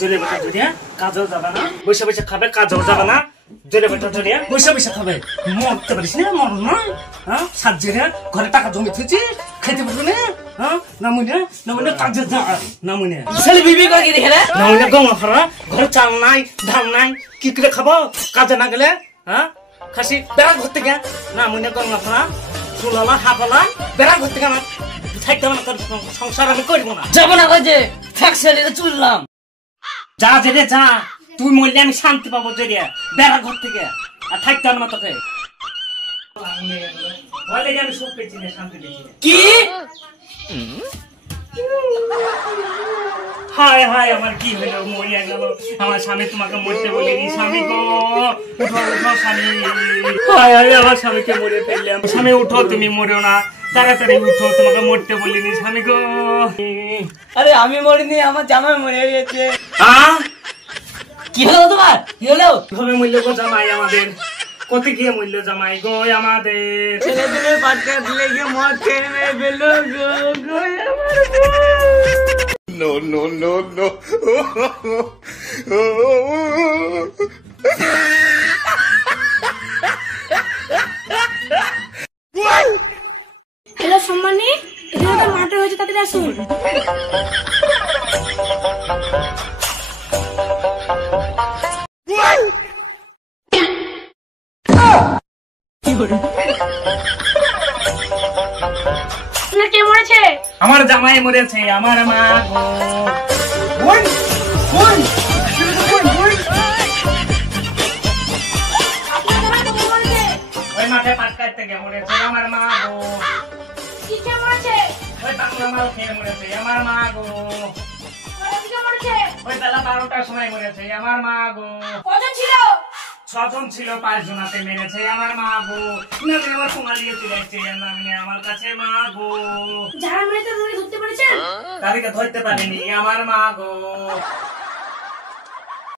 জলে বেটা ধরিয়া কাজও যাবে না, বসে বসে খাবে, কাজও যাবে না। জলে বেটা ধরিয়া বসে বসে খাবে, মরতে পারিস না, মর না। হ্যাঁ, সাজিয়ে ঘরে টাকা জমি থুইছি, খেতে পারবো না। হ্যাঁ, নামুনে কাজে যা, নামুনে ছেলে বিবি করে কি দেখে রে? নামুনে গঙ্গা ফরা, ঘরে চাল নাই, ধান নাই, কি করে খাবো কাজে না গেলে? হ্যাঁ, খাসি বেড়া ঘুরতে গে, নামুনে গঙ্গা ফরা, চুলালা হাফালা, বেড়া ঘুরতে গে না, থাকতে না, তোর সংসার আমি করবো না। যাবো না কাজে, ফ্যাক্টরিতে চললাম। যা জেরে যা, তুই মরলে আমি শান্তি পাবো জেরিয়া, বেড়া ঘর থেকে আর থাকতে হবে না তোকে। আমি সুখ পেয়েছি না, শান্তি পেয়েছি না। কি হায় হায়, আমার কি হলো, মরিয়া গেল আমার স্বামী। তোমাকে মরতে বলিনি স্বামী গো, উঠো উঠো স্বামী। হায় হায়, আমার স্বামীকে মরে ফেললাম। স্বামী উঠো, তুমি মরেও না, তাড়াতাড়ি উঠো, তোমাকে মরতে বলিনি স্বামী গো। আরে আমি মরিনি, আমার জামাই মরে গেছে। কি হলো তোমার, কি হলো? কিভাবে মূল্য গো জামাই আমাদের, কত গিয়ে মূল্য জামাই গো আমাদের। ছেলে দিনের পাটকা দিলে গিয়ে মদ খেয়ে মেরে ফেললো গো, গো আমার No, no, no, no. Hello সম্মানী, এখানে একটা মার্ডার হয়েছে, তাড়াতাড়ি আসুন। কে মরেছে? আমার জামাই মরেছে, আমার মা গো। ওই মাঠে পাট কাটতে গিয়ে মরেছে আমার মা গো। কি খেয়ে মরেছে? ওই বাংলা মাল খেয়ে মরেছে আমার মা গো। কিসে মরেছে? ওই বেলা 12টার সময় মরেছে আমার মা গো। কজন ছিল? 6 জন ছিল, 5 জনাতে মেরেছে আমার মা গো। নামে আমার কুমারিয়ে চলে আসছে, নামে আমার কাছে মা গো। যারা মেরেছে ধরতে পেরেছেন? তাদেরকে ধরতে পারিনি আমার মা গো।